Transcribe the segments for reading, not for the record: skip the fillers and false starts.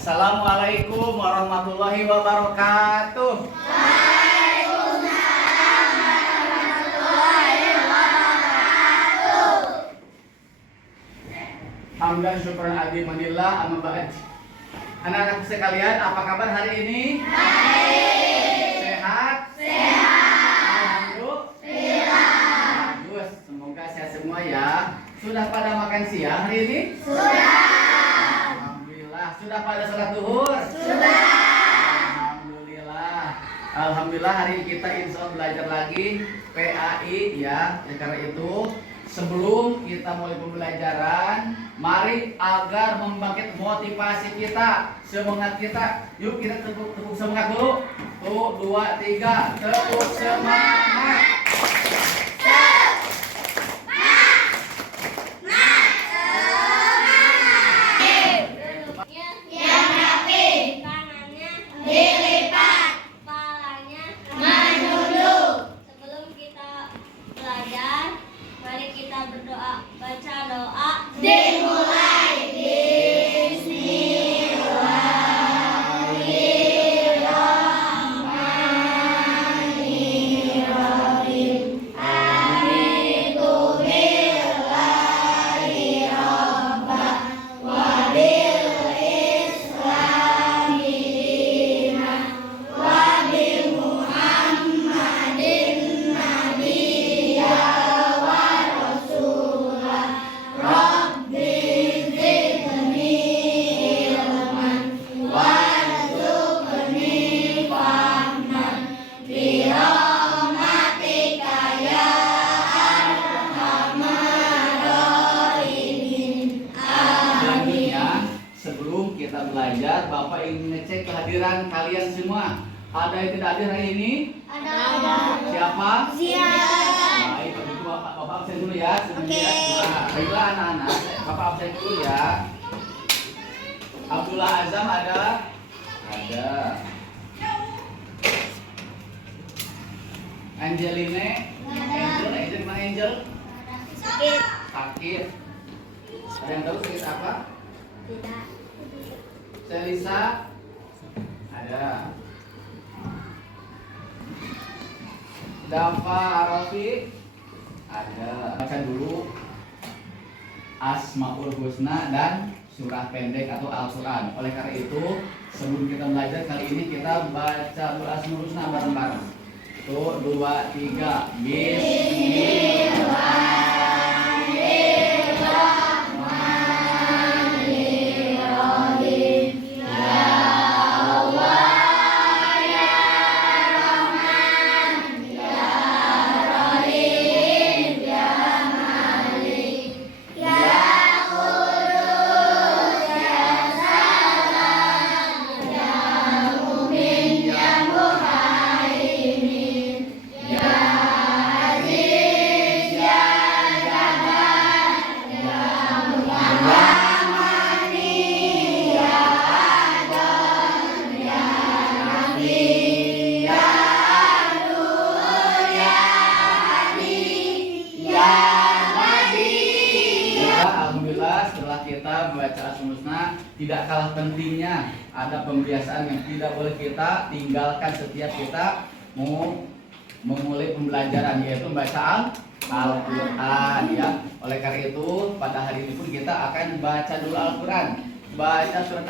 Assalamualaikum warahmatullahi wabarakatuh. Waalaikumsalam warahmatullahi wabarakatuh. Hamdan syukran alhamdulillah amma ba'd. Anak-anak sekalian, apa kabar hari ini? Baik. Sehat? Sehat. Alhamdulillah. Bagus, semoga sehat semua ya. Sudah pada makan siang hari ini? Sudah. Alhamdulillah. Sudah pada sholat zuhur? Sudah. Alhamdulillah. Alhamdulillah hari ini kita insya Allah belajar lagi PAI ya. Karena itu sebelum kita mulai pembelajaran, mari agar membangkit motivasi kita, semangat kita. Yuk kita tepuk semangat dulu. Tuh, 2, 3, tepuk semangat. Yang rapi, tangannya dilipat, kepalanya menunduk. Sebelum kita belajar, mari kita berdoa. Baca doa dimulai. Sebelum kita belajar, Bapak ingin ngecek kehadiran kalian semua. Ada yang tidak hadir hari ini? Ada. Siapa? Siap. Baik, begitu Bapak absen dulu ya. Oke. Baiklah anak-anak, Bapak absen dulu ya. Abdullah Azam ada? Ada. Angeline? Angel mana Angel? Sakit. Sakit. Ada yang tahu sakit apa? Tidak. Selisa? Ada. Dafa Arafi? Ada. Baca dulu Asmaul Husna dan surah pendek atau Al-Quran. Oleh karena itu, sebelum kita belajar kali ini kita baca dulu Asmaul Husna bareng-bareng. Tuh, 2, 3. Bismillah. Setelah kita membaca Asmaul Husna, tidak kalah pentingnya ada pembiasaan yang tidak boleh kita tinggalkan setiap kita mau memulai pembelajaran, yaitu membaca Al-Quran ya. Oleh karena itu pada hari ini pun kita akan baca dulu Al-Quran, baca surat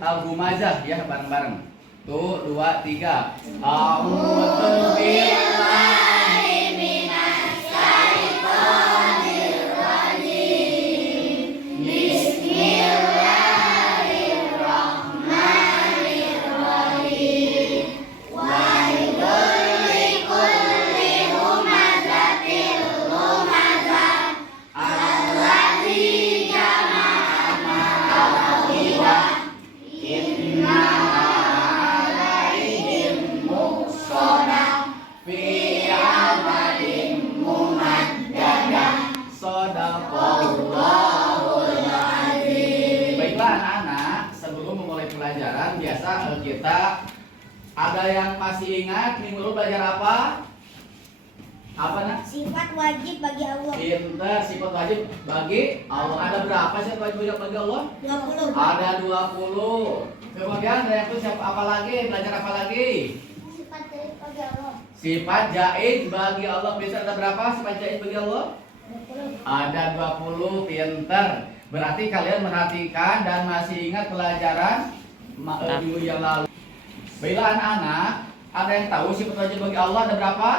Al-Humazah ya bareng-bareng. Tuh, 2, 3. A'udzu billahi minas syaitonir rajim. Bismillahirrahmanirrahim. Wailul likulli humazatil lumazah alladzi jama'a ma'al inna fi amalin mumaddadah. Shadaqallahul azim. Baiklah anak-anak, sebelum memulai pelajaran biasa kita ada yang masih ingat minggu lalu belajar apa? Apa nak? Sifat wajib bagi Allah. Pinter, sifat wajib bagi Allah. Ada berapa sifat wajib bagi Allah? 20. Ada 20. Kemudian ada yang siapa apa lagi? Belajar apa lagi? Sifat jahit bagi Allah. Sifat jahit bagi Allah. Bisa ada berapa sifat jahit bagi Allah? 20. Ada 20. Pinter. Berarti kalian merhatikan dan masih ingat pelajaran minggu yang lalu. Bila anak-anak, ada yang tahu sifat wajib bagi Allah ada berapa?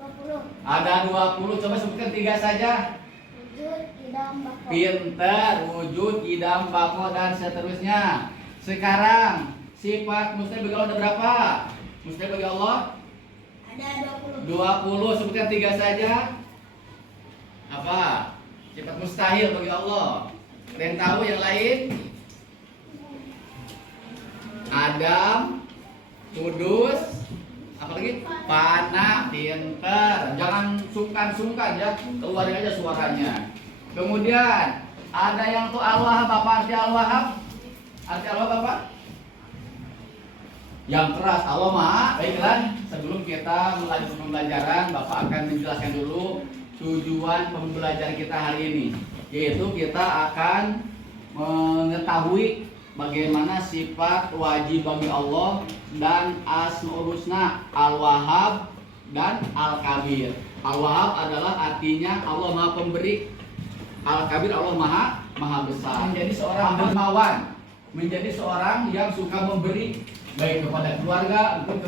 20. Ada 20. Coba sebutkan 3 saja. Wujud, idam, bako. Pinter, wujud, idam, bako, dan seterusnya. Sekarang sifat mustahil bagi Allah ada berapa? Mustahil bagi Allah Ada 20. 20. Sebutkan 3 saja. Apa? Sifat mustahil bagi Allah. Ada yang tahu yang lain? Adam, kudus, apa lagi? Panah, pinter. Jangan sungkan-sungkan ya, keluarin aja suaranya. Kemudian ada yang tuh Al-Wahhab. Apa arti Al-Wahhab? Arti Al-Wahhab apa? Yang keras. Allah Maha. Baiklah, sebelum kita melanjutkan pembelajaran, Bapak akan menjelaskan dulu tujuan pembelajaran kita hari ini, yaitu kita akan mengetahui bagaimana sifat wajib bagi Allah dan Asmaul Husna, Al-Wahhab dan Al-Kabir. Al-Wahhab adalah artinya Allah Maha Pemberi. Al-Kabir Allah Maha Besar. Menjadi seorang dermawan, menjadi seorang yang suka memberi baik kepada keluarga maupun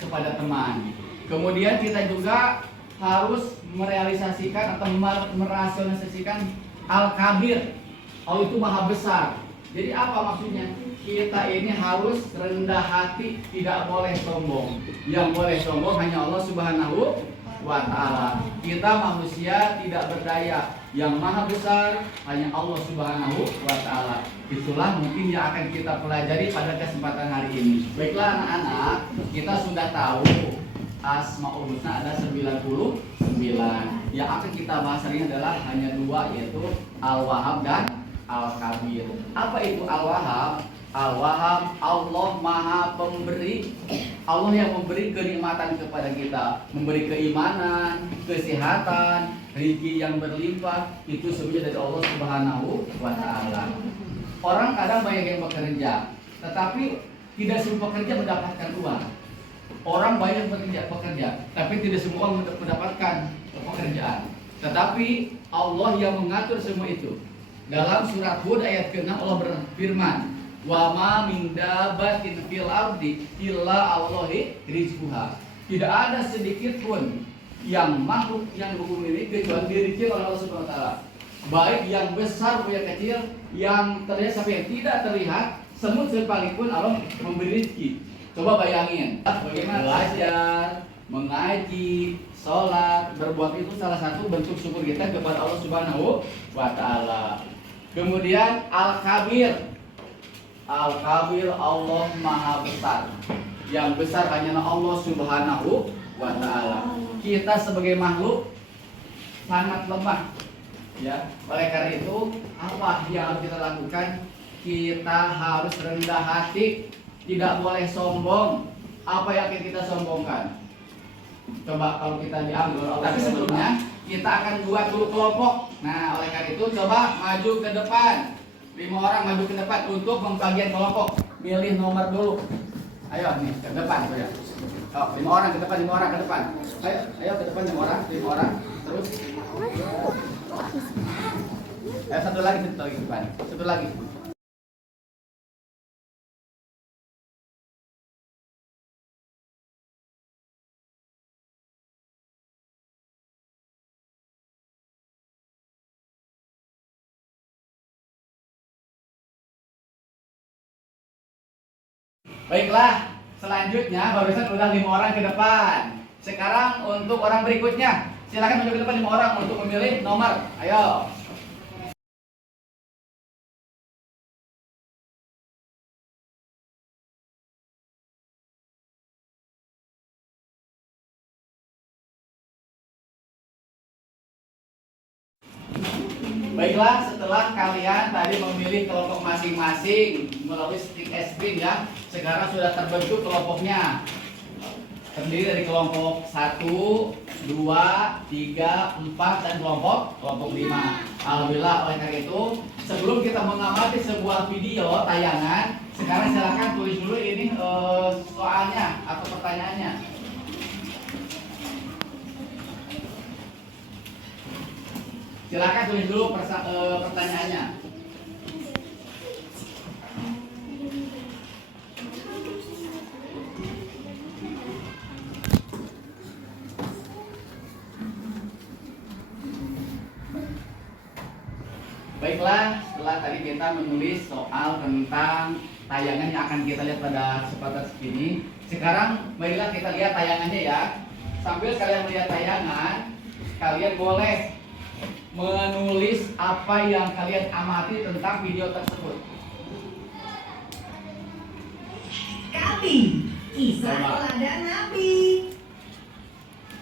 kepada teman. Kemudian kita juga harus merealisasikan atau merasionalisasikan Al-Kabir. Allah itu Maha Besar. Jadi apa maksudnya? Kita ini harus rendah hati, tidak boleh sombong. Yang boleh sombong hanya Allah Subhanahu wa Ta'ala. Kita manusia tidak berdaya. Yang Maha Besar hanya Allah Subhanahu wa Ta'ala. Itulah mungkin yang akan kita pelajari pada kesempatan hari ini. Baiklah anak-anak, kita sudah tahu Asmaul Husna ada 99. Yang akan kita bahas hari ini adalah hanya 2, yaitu Al-Wahhab dan Al-Kabir. Apa itu Al-Wahhab? Al-Wahhab, Allah Maha Pemberi. Allah yang memberi kenikmatan kepada kita, memberi keimanan, kesehatan, rezeki yang berlimpah. Itu semuanya dari Allah Subhanahu wa Ta'ala. Orang kadang banyak yang bekerja, tetapi tidak semua pekerja mendapatkan uang. Orang banyak bekerja, tapi tidak semua mendapatkan pekerjaan. Tetapi Allah yang mengatur semua itu. Dalam surat Hud ayat ke-6 Allah berfirman, "Wa ma min dabbatin fil ardi illa Allahi rizquha." Tidak ada sedikit pun yang makhluk yang di bumi ini kecuali direzeki oleh Allah Subhanahu wa Ta'ala. Baik yang besar maupun yang kecil, yang terlihat sampai yang tidak terlihat, semut sekalipun Allah memberi rezeki. Coba bayangin, bagaimana belajar, mengaji, sholat, berbuat itu salah satu bentuk syukur kita kepada Allah Subhanahu wa Ta'ala. Kemudian Al-Kabir. Al-Kabir Allah Maha Besar. Yang besar hanya Allah Subhanahu wa Ta'ala. Kita sebagai makhluk sangat lemah. Ya, oleh karena itu apa yang harus kita lakukan? Kita harus rendah hati, tidak boleh sombong. Apa yang akan kita sombongkan? Coba kalau kita diambil. Tapi sebelumnya kita akan buat dulu kelompok. Nah, oleh karena itu coba maju ke depan. 5 orang maju ke depan untuk pembagian kelompok. Milih nomor dulu. Ayo nih ke depan ya. Oh, 5 orang ke depan, 5 orang ke depan. Ayo ke depan 5 orang, 5 orang. Terus. Satu lagi ke depan. Satu lagi. Baiklah, selanjutnya barusan udah 5 orang ke depan. Sekarang untuk orang berikutnya, silakan maju ke depan 5 orang untuk memilih nomor. Ayo. Baiklah, setelah kalian tadi memilih kelompok masing-masing melalui stick es krim ya, sekarang sudah terbentuk kelompoknya. Terdiri dari kelompok 1, 2, 3, 4 dan kelompok 5. Alhamdulillah, oleh karena itu sebelum kita mengamati sebuah video tayangan, sekarang silakan tulis dulu ini soalnya atau pertanyaannya. Silakan tulis dulu pertanyaannya. Baiklah, setelah tadi kita menulis soal tentang tayangan yang akan kita lihat pada kesempatan ini, sekarang marilah kita lihat tayangannya ya. Sambil kalian melihat tayangan, kalian boleh menulis apa yang kalian amati tentang video tersebut. Kami, kisah teladan Nabi.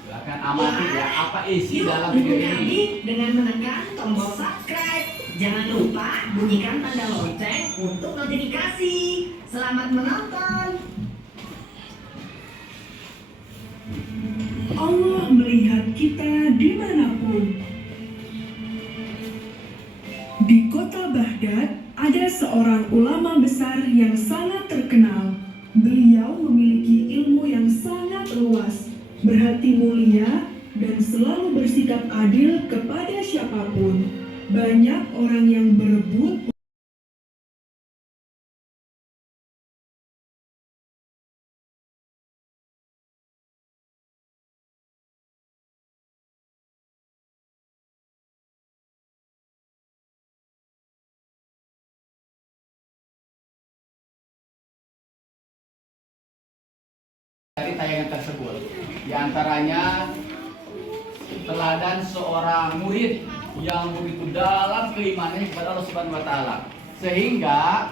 Silakan amati ya apa isi dalam video ini. Kami dengan menekan tombol subscribe. Jangan lupa bunyikan tanda lonceng untuk notifikasi. Selamat menonton. Allah melihat kita dimanapun. Di kota Baghdad ada seorang ulama besar yang sangat terkenal. Beliau memiliki ilmu yang sangat luas, berhati mulia, dan selalu bersikap adil kepada siapapun. Banyak orang yang berebut dari tayangan tersebut. Di antaranya teladan seorang murid yang begitu dalam keimanannya kepada Allah Subhanahu wa taala. Sehingga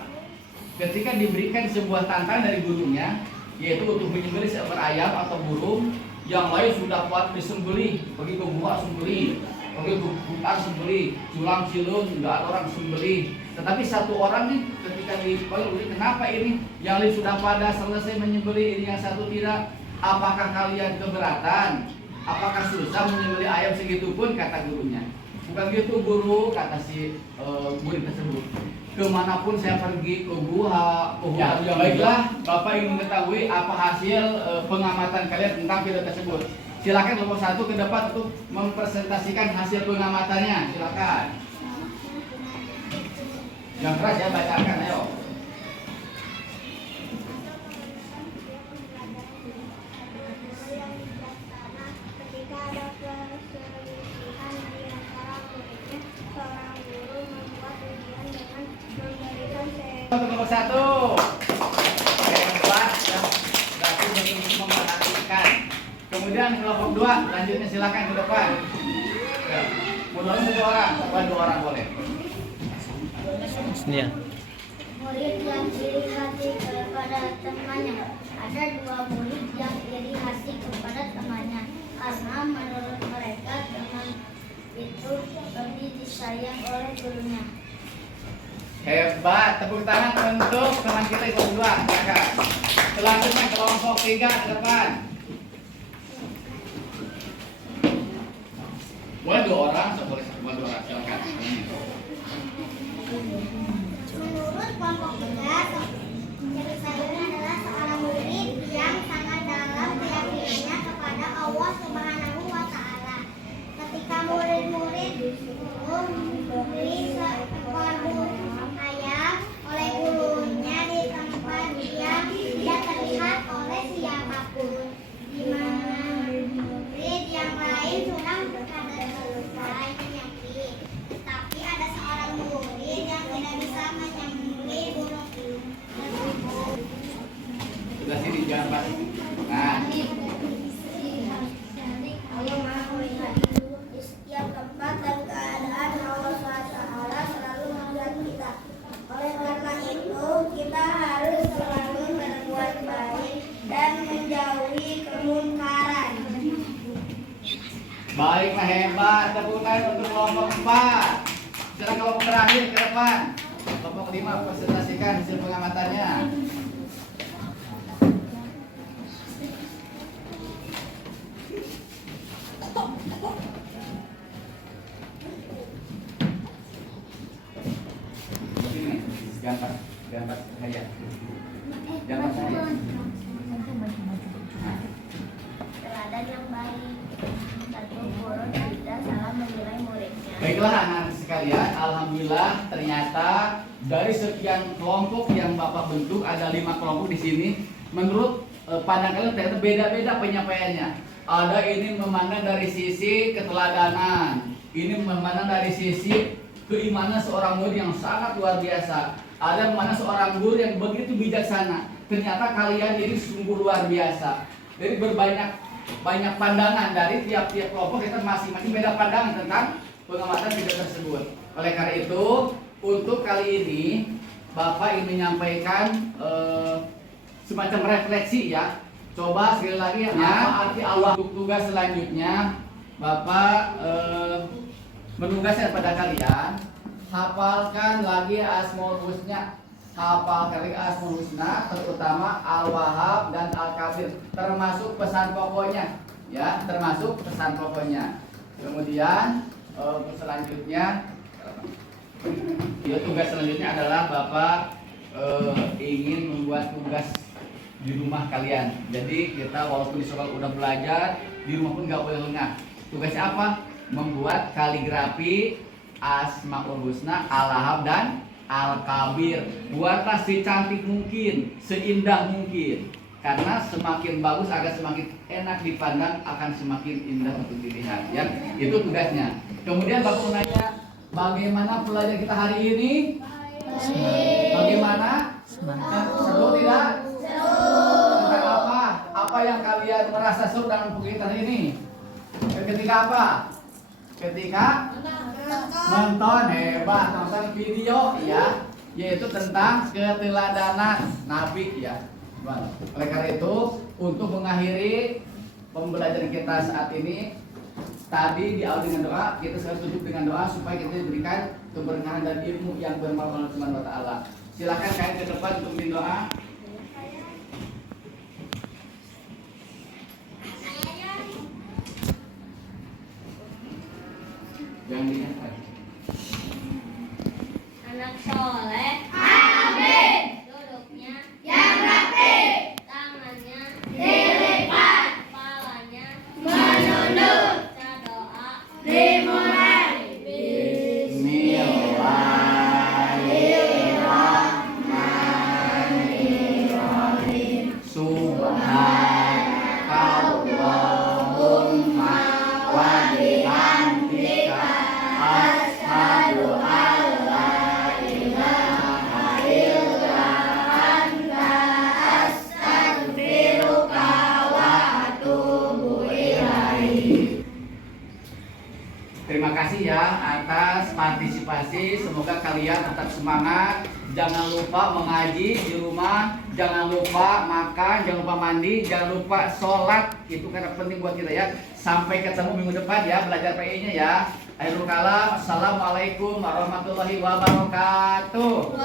ketika diberikan sebuah tantangan dari gurunya, yaitu untuk menyembelih seekor ayam atau burung, yang lain sudah kuat disembelih, pergi ke gua sembelih, pergi ke hutan sembelih, culang cilun nggak ada orang sembelih. Tetapi satu orang nih ketika dipanggil, kenapa ini yang lain sudah pada selesai menyembelih, ini yang satu tidak? Apakah kalian keberatan? Apakah susah menyembelih ayam segitu pun, kata gurunya. Bukan gitu guru, kata si murid tersebut. Kemanapun saya pergi, ke gua, ke hutan yang baiklah, Bapak ingin mengetahui apa hasil pengamatan kalian tentang video tersebut. Silakan kelompok 1 ke depan untuk mempresentasikan hasil pengamatannya. Silakan. Yang keras ya, bacakan, ayo. Ketika ada perselisihan di antara muridnya, seorang guru membuat ujian dengan memberikan Kelompok 1. Hebat ya. Berarti betul-betul memperhatikan. Kemudian kelompok 2, lanjutnya silakan ke depan. Ya. Mulai 1 orang, sampai 2 orang boleh. murid yang iri hati kepada temannya. Ada 2 murid yang iri hati kepada temannya, karena menurut mereka teman itu lebih disayang oleh gurunya. Hebat, tepuk tangan untuk teman kita kelompok 2. Silakan. Selanjutnya kelompok 3 ke depan. Boleh 2 orang, boleh 2 orang. Silakan. Menurut kelompok 3, cerita ini adalah seorang murid yang sangat dalam keyakinannya kepada Allah Subhanahu wa taala. Ketika murid-murid membeli seekor burung ayam oleh gurunya di tempat yang tidak terlihat oleh siapapun, di mana murid yang lain sudah pada selesai menyembelih. Tetapi ada seorang murid yang tidak bisa menyembelih burung tersebut. Sudah sini jangan pas. Nah, Allah Maha melihat di setiap tempat dan keadaan. Allah SWT selalu melihat kita. Oleh karena itu, kita harus selalu berbuat baik dan menjauhi kemungkaran. baiklah, hebat. Tepuk tangan untuk kelompok 4. Silakan kelompok terakhir ke depan. Kelompok 5 presentasikan hasil pengamatannya. Baiklah anak-anak sekalian, alhamdulillah ternyata dari sekian kelompok yang Bapak bentuk ada 5 kelompok di sini. Menurut pandangan kalian ternyata beda-beda penyampaiannya. Ada ini memandang dari sisi keteladanan, ini memandang dari sisi keimanan seorang murid yang sangat luar biasa. Ada memandang seorang guru yang begitu bijaksana. Ternyata kalian ini sungguh luar biasa. Jadi banyak pandangan dari tiap-tiap kelompok, kita masing-masing beda pandangan tentang pengamatan video tersebut. Oleh karena itu, untuk kali ini Bapak ingin menyampaikan semacam refleksi ya. Coba sekali lagi apa arti Allah. Untuk tugas selanjutnya Bapak menugaskan pada kalian, hafalkan lagi Asmaul Husna. Hafalkan lagi Asmaul Husna, terutama Al-Wahhab dan Al-Kabir, termasuk pesan pokoknya ya, termasuk pesan pokoknya. Kemudian selanjutnya ya, tugas selanjutnya adalah Bapak ingin membuat tugas di rumah kalian. Jadi kita walaupun di sekolah udah belajar, di rumah pun nggak boleh lengah. Tugasnya apa? Membuat kaligrafi Asmaul Husna, Al-Wahhab dan Al-Kabir. Buatlah secantik mungkin, seindah mungkin. Karena semakin bagus akan semakin enak dipandang, akan semakin indah untuk dilihat ya. Itu tugasnya. Kemudian Bapak mau nanya, bagaimana pelajaran kita hari ini? Bagaimana? Seru tidak? Tentang apa? Apa yang kalian merasa seru dalam kegiatan ini? Ketika apa? Ketika nonton, hebat, nonton video ya, yaitu tentang keteladanan Nabi ya. Oleh karena itu, untuk mengakhiri pembelajaran kita saat ini, tadi diawali dengan doa, kita sekarang tutup dengan doa supaya kita diberikan keberkahan dan ilmu yang bermanfaat oleh Subhanahu wa Ta'ala. Silakan kalian ke depan untuk berdoa. Jangan diangkat. Anak soleh, amin. Duduknya yang rapi, tangannya dilipat, kepalanya menunduk. Baca doa dimulai. Bismillahirrahmanirrahim. Subhanakallahumma wa bihamdika, asyhadu an la ilaha illa anta, astaghfiruka wa atubu ilaik. Terima kasih ya atas partisipasi. Semoga kalian tetap semangat. Jangan lupa mengaji di rumah. Jangan lupa makan. Jangan lupa mandi. Jangan lupa sholat. Itu karena penting buat kita ya. Sampai ketemu minggu depan ya. Belajar PI-nya ya. Akhirul kalam. Assalamualaikum warahmatullahi wabarakatuh.